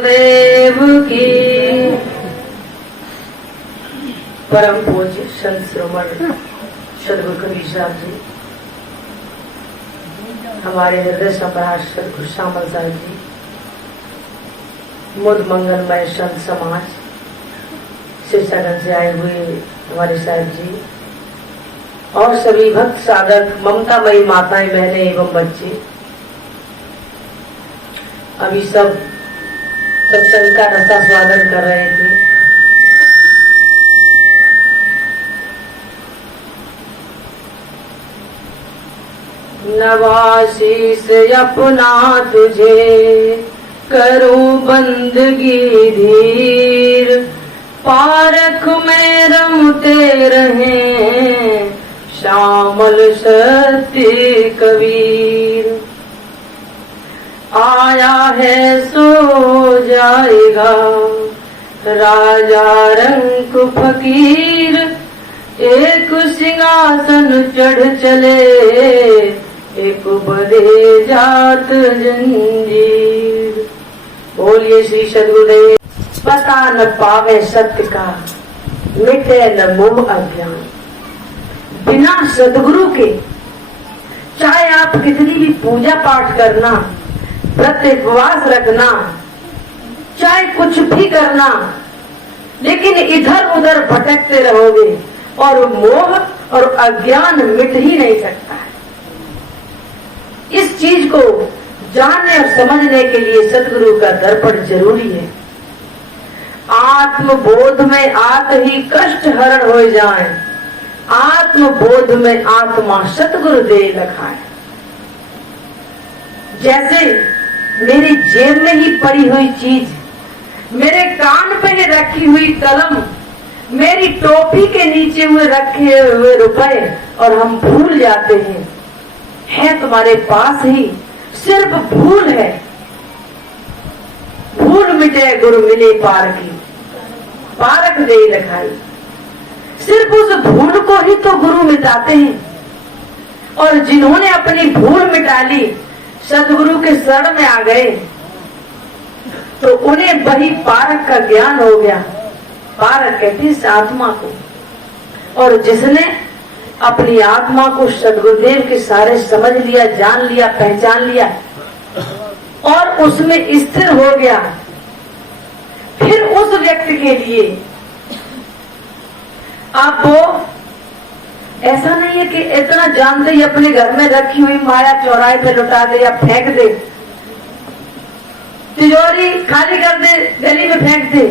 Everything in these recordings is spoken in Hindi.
देव की। परम पूज्य संत शिरोमणि सद्गुरु कबीर साहब जी, हमारे हृदय सम्राट सद्गुरु श्यामल साहब जी, मुद मंगलमय संत समाज, शिक्षागण से आए हुए हमारे साहब जी और सभी भक्त साधक, ममतामयी माताएं, बहनें एवं बच्चे, अभी सब सत्संग का रसा स्वागत कर रहे थे। नवाशीष अपना तुझे करूं बंदगी धीर, पारख में रमते रहें श्यामल सत्य कबीर। आया है सो जाएगा राजा रंक फकीर, एक सिंहासन चढ़ चले एक बधे जात जंजीर। बोलिए श्री सद्गुरुदेव। पता न पावे सत्य का, मिटे न मोह अज्ञान। बिना सद्गुरु के चाहे आप कितनी भी पूजा पाठ करना, व्रत उपवास रखना, चाहे कुछ भी करना, लेकिन इधर उधर भटकते रहोगे और मोह और अज्ञान मिट ही नहीं सकता है। इस चीज को जानने और समझने के लिए सद्गुरु का दर्पण जरूरी है। आत्मबोध में आत ही कष्ट हरण हो जाए, आत्मबोध में आत्मा सद्गुरु दे लखा है। जैसे मेरी जेब में ही पड़ी हुई चीज, मेरे कान पे ही रखी हुई कलम, मेरी टोपी के नीचे हुए रखे हुए रुपए और हम भूल जाते हैं, है तुम्हारे पास ही, सिर्फ भूल है। भूल मिटे गुरु मिले पार की, पारक दे लखाई। सिर्फ उस भूल को ही तो गुरु मिटाते हैं। और जिन्होंने अपनी भूल मिटा ली, सद्गुरु के शरण में आ गए, तो उन्हें वही पारक का ज्ञान हो गया। पारक कहते हैं इस आत्मा को। और जिसने अपनी आत्मा को सद्गुरुदेव के सारे समझ लिया, जान लिया, पहचान लिया और उसमें स्थिर हो गया, फिर उस व्यक्ति के लिए आप वो ऐसा नहीं है कि इतना जानते ही अपने घर में रखी हुई माया चौराहे पे लुटा दे या फेंक दे, तिजोरी खाली कर दे, गली में फेंक दे।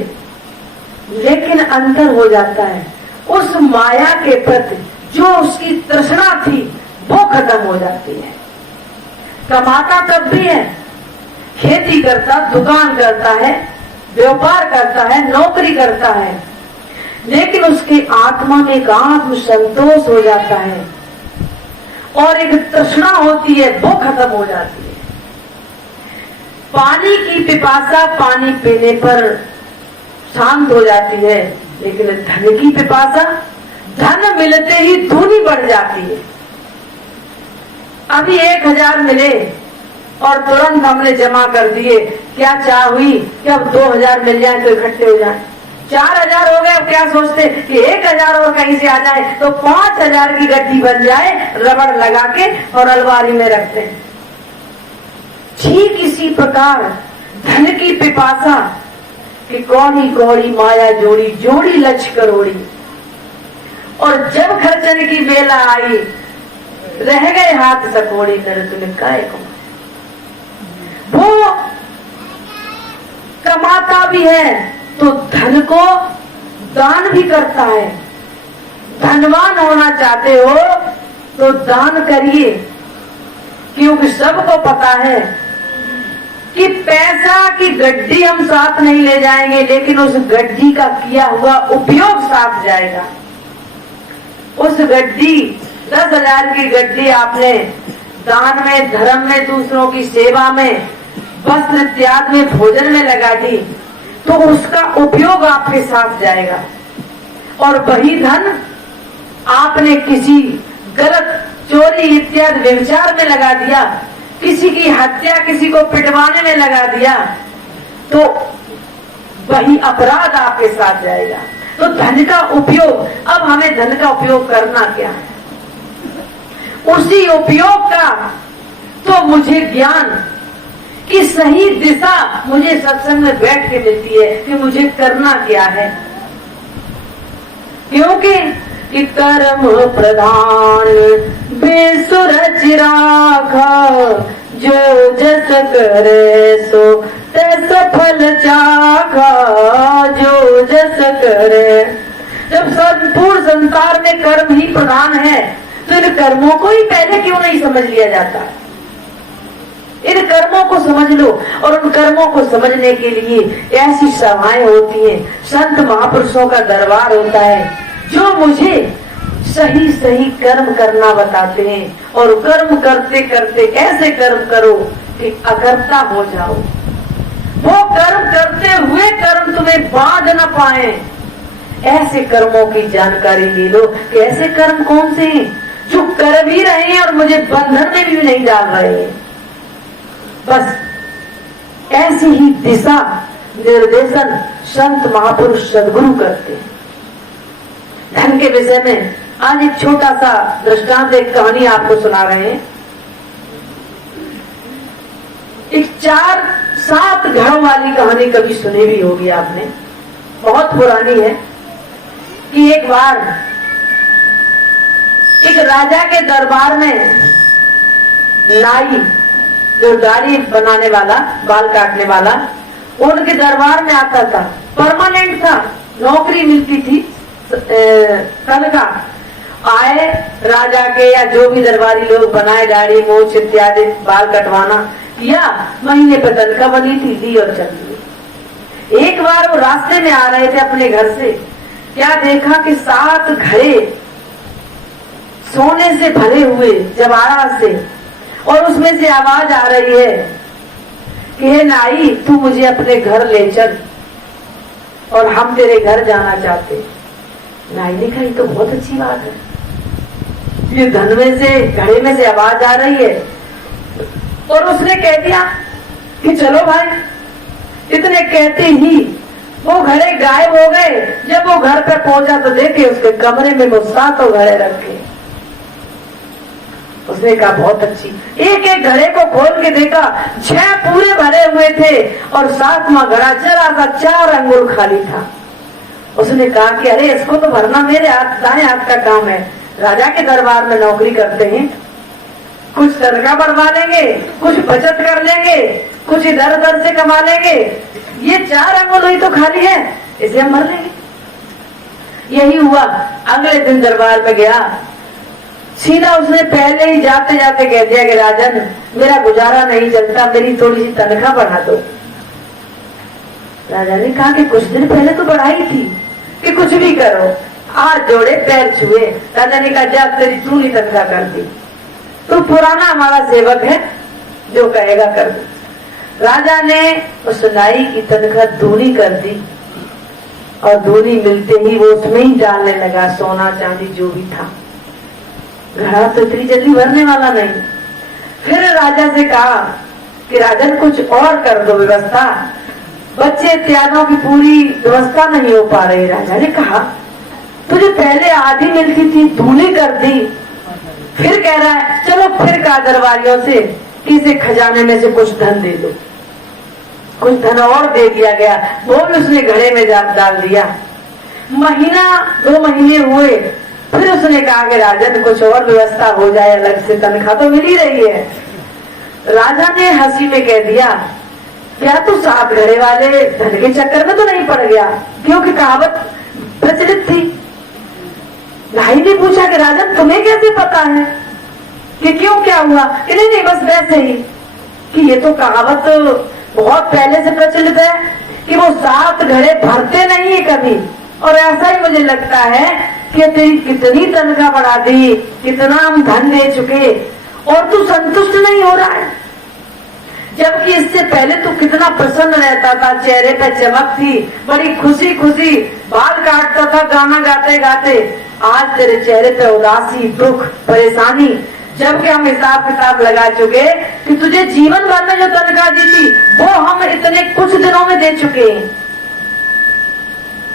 लेकिन अंतर हो जाता है, उस माया के प्रति जो उसकी तृष्णा थी वो खत्म हो जाती है। कमाता तब भी है, खेती करता, दुकान करता है, व्यापार करता है, नौकरी करता है, लेकिन उसकी आत्मा में एक आत्म संतोष हो जाता है और एक तृष्णा होती है, वो खत्म हो जाती है। पानी की पिपासा पानी पीने पर शांत हो जाती है, लेकिन धन की पिपासा धन मिलते ही दूनी बढ़ जाती है। अभी 1000 मिले और तुरंत हमने जमा कर दिए, क्या चाह हुई कि अब 2000 मिल जाए तो इकट्ठे हो जाए। 4000 हो गए, अब क्या सोचते कि 1000 और कहीं से आ जाए तो 5000 की गड्डी बन जाए, रबड़ लगा के और अलमारी में रखते हैं। ठीक इसी प्रकार धन की पिपासा कि कौड़ी कौड़ी माया जोड़ी, जोड़ी लक्ष्य करोड़ी। और जब खर्चने की बेला आई, रह गए हाथ सकोड़ी, नर काय को। वो कमाता भी है तो धन को दान भी करता है। धनवान होना चाहते हो तो दान करिए, क्योंकि सबको पता है कि पैसा की गड्डी हम साथ नहीं ले जाएंगे, लेकिन उस गड्डी का किया हुआ उपयोग साथ जाएगा। उस गड्डी 10,000 की गड्डी आपने दान में, धर्म में, दूसरों की सेवा में, वस्त्र त्याग में, भोजन में लगा दी, तो उसका उपयोग आपके साथ जाएगा। और वही धन आपने किसी गलत चोरी इत्यादि व्यभिचार में लगा दिया, किसी की हत्या, किसी को पिटवाने में लगा दिया, तो वही अपराध आपके साथ जाएगा। तो धन का उपयोग, अब हमें धन का उपयोग करना क्या है, उसी उपयोग का तो मुझे ज्ञान की सही दिशा मुझे सत्संग में बैठ के मिलती है कि मुझे करना क्या है। क्योंकि कि कर्म प्रधान बेसुरच राखा, जो जस करे सो तस फल चाखा, जो जस करे। जब संपूर्ण संसार में कर्म ही प्रधान है तो इन कर्मों को ही पहले क्यों नहीं समझ लिया जाता। इन कर्मों को समझ लो, और उन कर्मों को समझने के लिए ऐसी सभाएं होती हैं, संत महापुरुषों का दरबार होता है जो मुझे सही सही कर्म करना बताते हैं। और कर्म करते करते ऐसे कर्म करो कि अकर्ता हो जाओ। वो कर्म करते हुए कर्म तुम्हें बांध न पाए, ऐसे कर्मों की जानकारी ले लो कि ऐसे कर्म कौन से हैं जो कर भी रहे हैं और मुझे बंधन में भी नहीं डाल रहे हैं। बस ऐसी ही दिशा निर्देशन संत महापुरुष सदगुरु करते हैं। धन के विषय में आज एक छोटा सा दृष्टांत, एक कहानी आपको सुना रहे हैं। एक 4-7 घरों वाली कहानी कभी सुनी भी होगी आपने, बहुत पुरानी है। कि एक बार एक राजा के दरबार में नाई, जो दाढ़ी बनाने वाला, बाल काटने वाला, उनके दरबार में आता था। परमानेंट था, नौकरी मिलती थी, तनख्वाह। आए राजा के या जो भी दरबारी लोग, बनाए दाढ़ी मूछ इत्यादि, बाल कटवाना किया, महीने पर तनख्वाह बनी थी, दी और चल दिए। एक बार वो रास्ते में आ रहे थे अपने घर से, क्या देखा कि 7 घड़े सोने से भरे हुए जवाहरात से, और उसमें से आवाज आ रही है कि हे नाई, तू मुझे अपने घर ले चल और हम तेरे घर जाना चाहते। नाई ने कहा, ये तो बहुत अच्छी बात है, ये धन में से, घड़े में से आवाज आ रही है। और उसने कह दिया कि चलो भाई। इतने कहते ही वो घड़े गायब हो गए। जब वो घर पे पहुंचा तो देखे उसके कमरे में वो 7 घड़े रखे। उसने कहा बहुत अच्छी। एक एक घड़े को खोल के देखा, 6 पूरे भरे हुए थे और 7वां घड़ा जरा सा 4 अंगुल खाली था। उसने कहा कि अरे इसको तो भरना मेरे हाथ, दाएं हाथ का काम है। राजा के दरबार में नौकरी करते हैं, कुछ तनख्वाह बढ़वा लेंगे, कुछ बचत कर लेंगे, कुछ इधर उधर से कमा लेंगे। ये 4 अंगुल ही तो खाली है, इसे हम भर लेंगे। यही हुआ। अगले दिन दरबार में गया, सीधा उसने पहले ही जाते जाते कह दिया कि राजन, मेरा गुजारा नहीं चलता, मेरी थोड़ी सी तनख्वाह बढ़ा दो। राजा ने कहा कि कुछ दिन पहले तो बढ़ाई थी, कि कुछ भी करो। हाथ जोड़े, पैर छुए। राजा ने कहा जा, तेरी दूनी तनख्वाह कर दी, तू पुराना हमारा सेवक है, जो कहेगा कर दो। राजा ने उस नाई की तनख्वाह दूनी कर दी, और दूनी मिलते ही वो उसमें ही डालने लगा सोना चांदी जो भी था। घड़ा तो इतनी जल्दी भरने वाला नहीं। फिर राजा से कहा कि राजन कुछ और कर दो व्यवस्था, बच्चे इत्यादों की पूरी व्यवस्था नहीं हो पा रही। राजा ने कहा तुझे पहले आधी मिलती थी, दूनी कर दी, फिर कह रहा है चलो फिर कहा दरबारियों से कि इसे खजाने में से कुछ धन दे दो। कुछ धन और दे दिया गया, वो भी उसने घड़े में डाल दिया। महीना 2 महीने हुए, फिर उसने कहा कि राजन कुछ और व्यवस्था हो जाए, अलग से तनख्वाह तो मिल ही रही है। राजा ने हंसी में कह दिया क्या तू 7 घड़े वाले धन के चक्कर में तो नहीं पड़ गया, क्योंकि कहावत प्रचलित थी। भाई ने पूछा कि राजन तुम्हें कैसे पता है कि क्यों, क्या हुआ? नहीं नहीं बस वैसे ही, कि ये तो कहावत बहुत पहले से प्रचलित है कि वो 7 घड़े भरते नहीं है कभी, और ऐसा ही मुझे लगता है कि तेरी कितनी तनख्वाह बढ़ा दी, कितना हम धन दे चुके, और तू संतुष्ट नहीं हो रहा है। जबकि इससे पहले तू कितना प्रसन्न रहता था, चेहरे पे चमक थी, बड़ी खुशी खुशी बाल काटता था गाना गाते गाते। आज तेरे चेहरे पे उदासी, दुख, परेशानी। जबकि हम हिसाब किताब लगा चुके कि तुझे जीवन भर में जो तनख्वाह दी थी वो हम इतने कुछ दिनों में दे चुके हैं।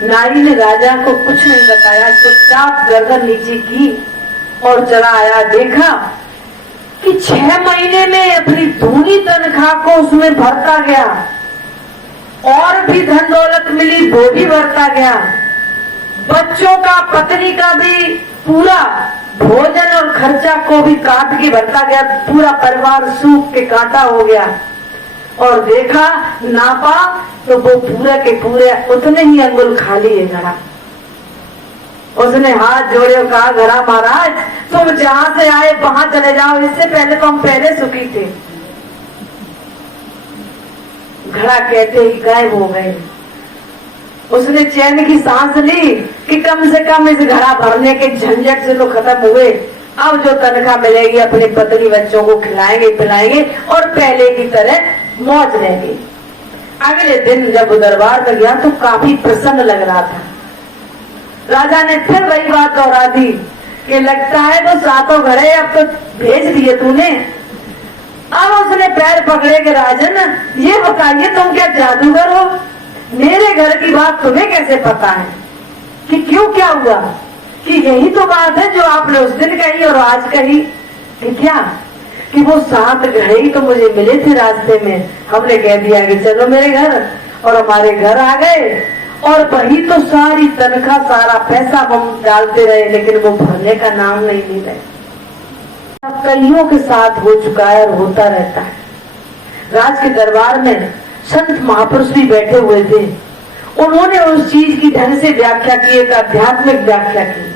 नारी ने राजा को कुछ नहीं बताया, चुपचाप गर्दन नीचे की और चला आया। देखा कि 6 महीने में अपनी दूनी तनख्वाह को उसमें भरता गया, और भी धन दौलत मिली वो भी भरता गया, बच्चों का पत्नी का भी पूरा भोजन और खर्चा को भी काट के भरता गया, पूरा परिवार सूख के काटा हो गया। और देखा नापा तो वो पूरे के पूरे उतने ही अंगुल खाली है घड़ा। उसने हाथ जोड़े और कहा, घड़ा महाराज तुम जहां से आए वहां चले जाओ, इससे पहले तो हम पहले सुखी थे। घड़ा कहते ही गायब हो गए। उसने चैन की सांस ली कि कम से कम इस घड़ा भरने के झंझट से तो खत्म हुए। अब जो तनख्वाह मिलेगी अपने पत्नी बच्चों को खिलाएंगे पिलाएंगे और पहले की तरह मौज रहेगी। अगले दिन जब वो दरबार में गया तो काफी प्रसन्न लग रहा था। राजा ने फिर वही बात दोहरा दी कि लगता है तो 7 घड़े अब तो भेज दिए तूने। अब उसने पैर पकड़े के राजन ये बताइए तुम क्या जादूगर हो? मेरे घर की बात तुम्हें कैसे पता है कि क्यों क्या हुआ? कि यही तो बात है जो आपने उस दिन कही और आज कही कि क्या कि वो 7 घड़े ही तो मुझे मिले थे रास्ते में। हमने कह दिया कि चलो मेरे घर, और हमारे घर आ गए और वही तो सारी तनख्वाह सारा पैसा हम डालते रहे, लेकिन वो भरने का नाम नहीं ले रहे। कईयों के साथ हो चुका है और होता रहता है। राज के दरबार में संत महापुरुष भी बैठे हुए थे। उन्होंने उस चीज की ढंग से व्याख्या की, एक आध्यात्मिक व्याख्या की।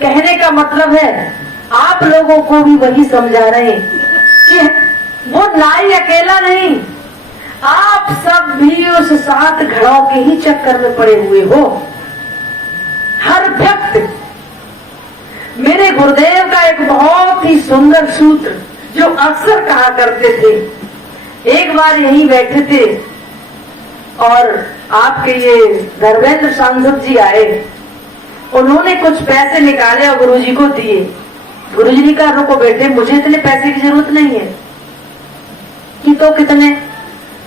कहने का मतलब है आप लोगों को भी वही समझा रहे हैं कि वो नाई अकेला नहीं, आप सब भी उस 7 घड़ों के ही चक्कर में पड़े हुए हो। हर व्यक्ति, मेरे गुरुदेव का एक बहुत ही सुंदर सूत्र जो अक्सर कहा करते थे। एक बार यहीं बैठे थे और आपके ये धर्मेंद्र सांसद जी आए। उन्होंने कुछ पैसे निकाले और गुरुजी को दिए। गुरुजी ने कहा रुको बेटे, मुझे इतने पैसे की जरूरत नहीं है। कि तो कितने?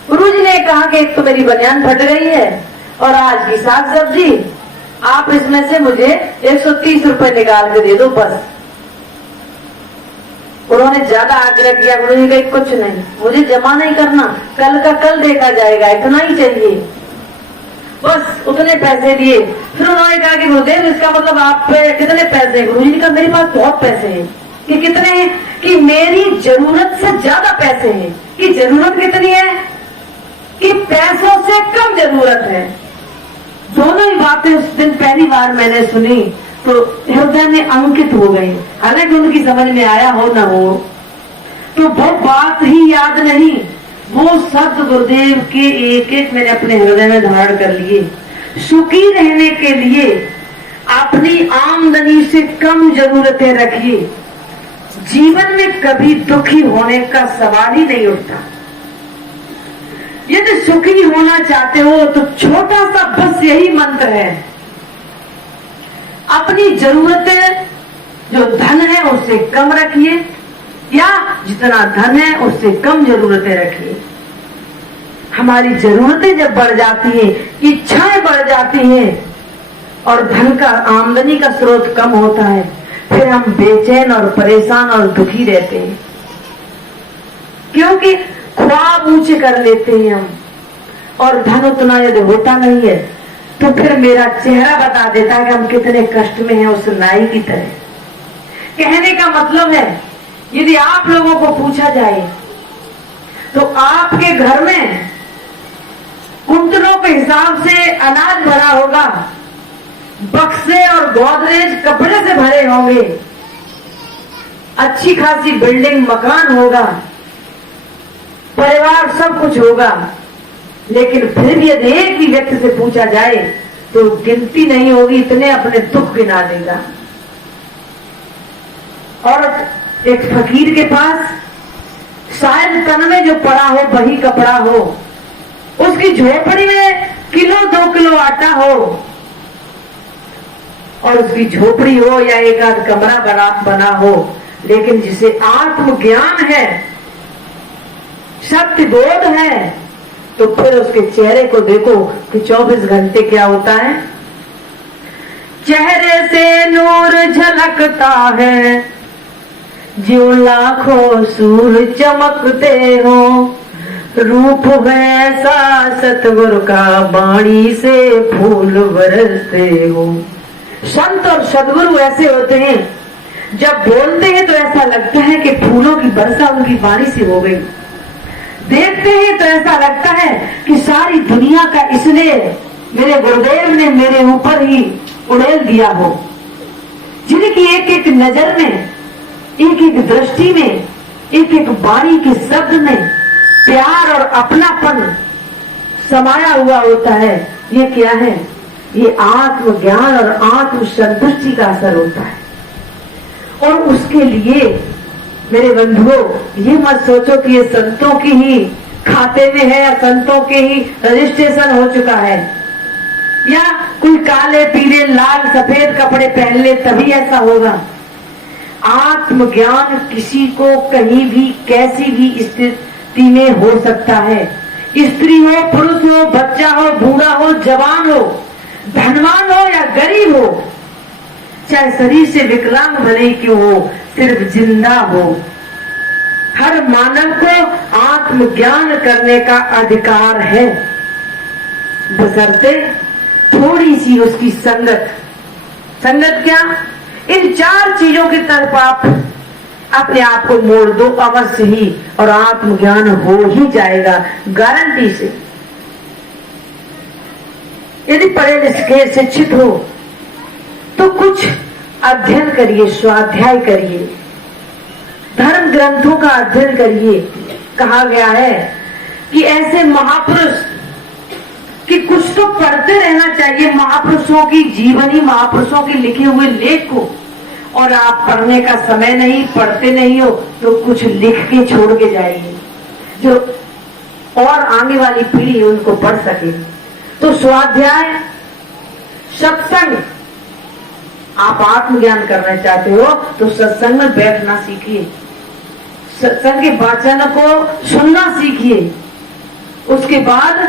गुरुजी ने कहा कि एक तो मेरी बनियान फट गई है और आज की साग सब्जी, आप इसमें से मुझे 130 रुपए निकाल के दे दो बस। उन्होंने ज्यादा आग्रह किया। गुरुजी कहे कुछ नहीं, मुझे जमा नहीं करना, कल का कल देखा जाएगा, इतना ही चाहिए बस। उतने पैसे दिए। फिर उन्होंने कहा कि गुरुदेव इसका मतलब आप पे कितने पैसे? गुरुजी ने कहा मेरे पास बहुत पैसे हैं। कि कितने हैं? कि मेरी जरूरत से ज्यादा पैसे हैं। कि जरूरत कितनी है? कि पैसों से कम जरूरत है। दोनों ही बातें उस दिन पहली बार मैंने सुनी तो हृदय में अंकित हो गई। हालांकि उनकी समझ में आया हो ना हो, तो वो बात ही याद नहीं, वो शब्द गुरुदेव के एक एक मैंने अपने हृदय में धारण कर लिए। सुखी रहने के लिए अपनी आमदनी से कम जरूरतें रखिए। जीवन में कभी दुखी होने का सवाल ही नहीं उठता। यदि सुखी होना चाहते हो तो छोटा सा बस यही मंत्र है, अपनी जरूरतें जो धन है उससे कम रखिए, या जितना धन है उससे कम जरूरतें रखिए। हमारी जरूरतें जब बढ़ जाती हैं, इच्छाएं बढ़ जाती हैं और धन का आमदनी का स्रोत कम होता है, फिर हम बेचैन और परेशान और दुखी रहते हैं। क्योंकि ख्वाब ऊंचे कर लेते हैं हम, और धन उतना यदि होता नहीं है तो फिर मेरा चेहरा बता देता है कि हम कितने कष्ट में हैं उस नाई की तरह। कहने का मतलब है यदि आप लोगों को पूछा जाए तो आपके घर में कुंटलों के हिसाब से अनाज भरा होगा, बक्से और गोदरेज कपड़े से भरे होंगे, अच्छी खासी बिल्डिंग मकान होगा, परिवार सब कुछ होगा, लेकिन फिर भी यदि एक भी व्यक्ति से पूछा जाए तो गिनती नहीं होगी, इतने अपने दुख गिना देगा। और एक फकीर के पास शायद तन में जो पड़ा हो वही कपड़ा हो, उसकी झोपड़ी में 1-2 किलो आटा हो, और उसकी झोपड़ी हो या एक आध कमरा बना हो, लेकिन जिसे आत्मज्ञान है, सत्य बोध है, तो फिर उसके चेहरे को देखो कि 24 घंटे क्या होता है। चेहरे से नूर झलकता है, जो लाखों सूरज चमकते हो, रूप है ऐसा सतगुरु का, वाणी से फूल बरसते हो। संत और सदगुरु ऐसे होते हैं, जब बोलते हैं तो ऐसा लगता है कि फूलों की वर्षा उनकी वाणी से हो गई। देखते हैं तो ऐसा लगता है कि सारी दुनिया का इसने मेरे गुरुदेव ने मेरे ऊपर ही उड़ेल दिया हो। जिनकी एक एक नजर में, एक एक दृष्टि में, एक एक वाणी के शब्द में प्यार और अपनापन समाया हुआ होता है। ये क्या है? ये आत्मज्ञान और आत्म संतुष्टि का असर होता है। और उसके लिए मेरे बंधुओं, ये मत सोचो कि ये संतों की ही खाते में है या संतों के ही रजिस्ट्रेशन हो चुका है, या कोई काले पीले लाल सफेद कपड़े पहन ले तभी ऐसा होगा। आत्मज्ञान किसी को कहीं भी कैसी भी स्थिति में हो सकता है। स्त्री हो, पुरुष हो, बच्चा हो, बूढ़ा हो, जवान हो, धनवान हो या गरीब हो, चाहे शरीर से विकलांग भले क्यों हो, सिर्फ जिंदा हो, हर मानव को आत्मज्ञान करने का अधिकार है, बशर्ते थोड़ी सी उसकी संगत। संगत क्या? इन 4 चीजों की तरफ आप अपने आप को मोड़ दो अवश्य ही, और आत्मज्ञान हो ही जाएगा गारंटी से। यदि पढ़े लिखे शिक्षित हो तो कुछ अध्ययन करिए, स्वाध्याय करिए, धर्म ग्रंथों का अध्ययन करिए। कहा गया है कि ऐसे महापुरुष कि कुछ तो पढ़ते रहना चाहिए, महापुरुषों की जीवनी, महापुरुषों के लिखे हुए लेख को। और आप पढ़ने का समय नहीं, पढ़ते नहीं हो तो कुछ लिख के छोड़ के जाइए, जो और आगे वाली पीढ़ी उनको पढ़ सके। तो स्वाध्याय, सत्संग, आप आत्मज्ञान करना चाहते हो तो सत्संग में बैठना सीखिए, सत्संग के वाचन को सुनना सीखिए। उसके बाद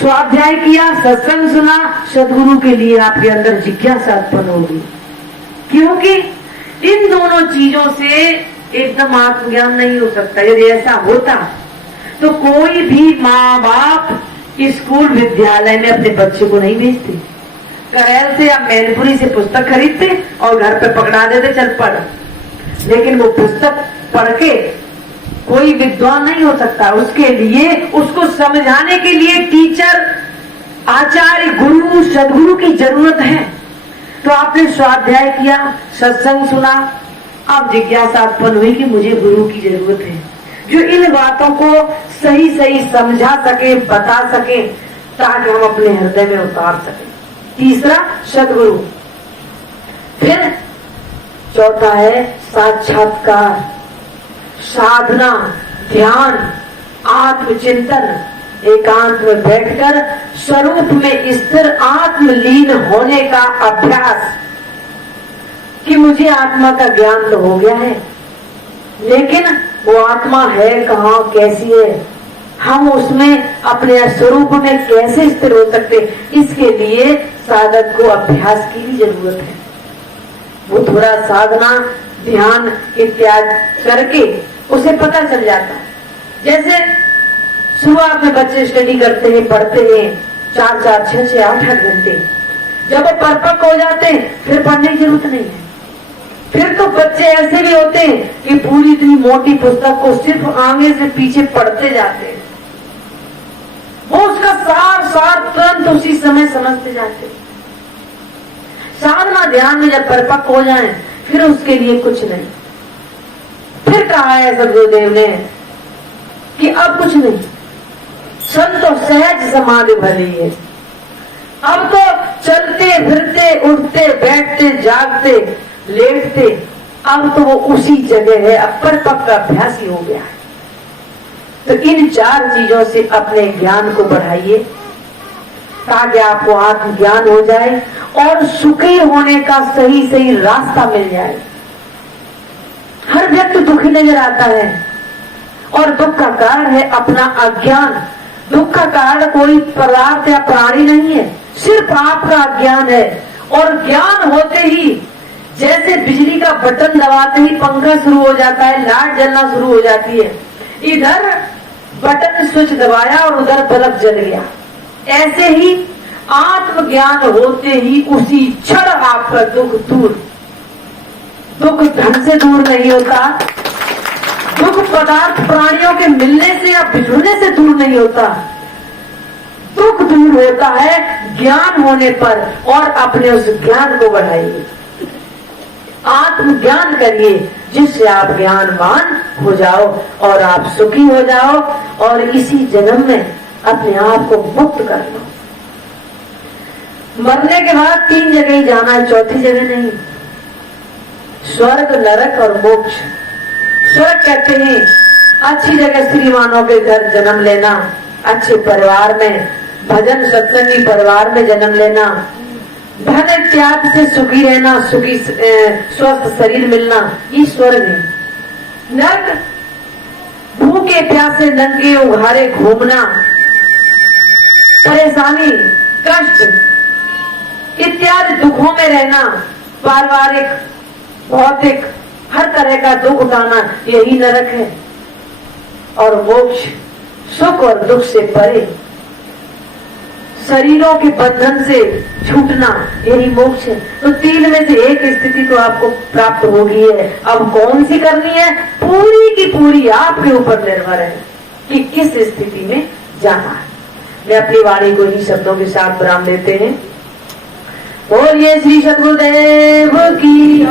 स्वाध्याय किया, सत्संग सुना, सदगुरु के लिए आपके अंदर जिज्ञासा उत्पन्न होगी। क्योंकि इन दोनों चीजों से एकदम आत्मज्ञान नहीं हो सकता। यदि ऐसा होता तो कोई भी माँ बाप स्कूल विद्यालय में अपने बच्चे को नहीं भेजते, करेल से या मैनपुरी से पुस्तक खरीदते और घर पे पकड़ा देते, चल पढ़। लेकिन वो पुस्तक पढ़ के कोई विद्वान नहीं हो सकता। उसके लिए, उसको समझाने के लिए टीचर, आचार्य, गुरु, सदगुरु की जरूरत है। तो आपने स्वाध्याय किया, सत्संग सुना, अब जिज्ञासा उत्पन्न हुई कि मुझे गुरु की जरूरत है, जो इन बातों को सही सही समझा सके, बता सके, ताकि हम अपने हृदय में उतार सके। तीसरा सदगुरु। फिर चौथा है साक्षात्कार, साधना, ध्यान, आत्मचिंतन, एकांत में बैठकर स्वरूप में स्थिर आत्मलीन होने का अभ्यास। कि मुझे आत्मा का ज्ञान तो हो गया है, लेकिन वो आत्मा है कहाँ, कैसी है, हम उसमें अपने स्वरूप में कैसे स्थिर हो सकते, इसके लिए साधक को अभ्यास की भी जरूरत है। वो थोड़ा साधना, ध्यान इत्यादि करके उसे पता चल जाता है। जैसे शुरुआत में बच्चे स्टडी करते हैं, पढ़ते हैं 4-4, 6-6, 8-8 घंटे। जब वो परिपक्व हो जाते हैं फिर पढ़ने की जरूरत नहीं है। फिर तो बच्चे ऐसे भी होते हैं कि पूरी इतनी मोटी पुस्तक को सिर्फ आगे से पीछे पढ़ते जाते हैं, वो उसका सार तुरंत उसी समय समझते जाते हैं। साधना ध्यान में जब परिपक्व हो जाए फिर उसके लिए कुछ नहीं। फिर कहा है सदगुरुदेव ने कि अब कुछ नहीं, संत तो सहज समाधि भरी है। अब तो चलते फिरते, उठते बैठते, जागते लेटते, अब तो वो उसी जगह है, अब परिपक्व का अभ्यास ही हो गया है। तो इन 4 चीजों से अपने ज्ञान को बढ़ाइए ताकि आपको आत्मज्ञान हो जाए और सुखी होने का सही सही रास्ता मिल जाए। हर व्यक्ति दुखी नजर आता है और दुख का कारण है अपना अज्ञान, दुख का कारण कोई पदार्थ या प्राणी नहीं है, सिर्फ आपका अज्ञान है। और ज्ञान होते ही जैसे बिजली का बटन दबाते ही पंखा शुरू हो जाता है, लाइट जलना शुरू हो जाती है, इधर बटन स्विच दबाया और उधर बल्ब जल गया। ऐसे ही आत्मज्ञान होते ही उसी क्षण आपका दुख दूर। दुख धन से दूर नहीं होता, दुख पदार्थ प्राणियों के मिलने से या बिछड़ने से दूर नहीं होता। दुख दूर होता है ज्ञान होने पर, और अपने उस ज्ञान को बढ़ाइए, आत्मज्ञान करिए, जिससे आप ज्ञानवान हो जाओ और आप सुखी हो जाओ और इसी जन्म में अपने आप को मुक्त कर लो। मरने के बाद 3 जगह ही जाना है, चौथी जगह नहीं। स्वर्ग, नरक और मोक्ष। स्वर्ग कहते हैं अच्छी जगह, श्रीमानों के घर जन्म लेना, अच्छे परिवार में, भजन सत्संगी परिवार में जन्म लेना, धन इत्यादि से सुखी रहना, सुखी स्वस्थ शरीर मिलना, ये स्वर्ग है। नरक भूखे प्यासे नंगे उघारे घूमना, परेशानी, कष्ट इत्यादि दुखों में रहना, पारिवारिक, भौतिक हर तरह का दुख उठाना, यही नरक है। और मोक्ष सुख और दुख से परे, शरीरों के बंधन से छूटना, यही मोक्ष है। तो 3 में से एक स्थिति तो आपको प्राप्त होगी है। अब कौन सी करनी है, पूरी की पूरी आपके ऊपर निर्भर है कि किस स्थिति में जाना है। मैं अपनी वाणी को इन्हीं शब्दों के साथ विराम देते हैं। बोलिए श्री सद्गुरुदेव की।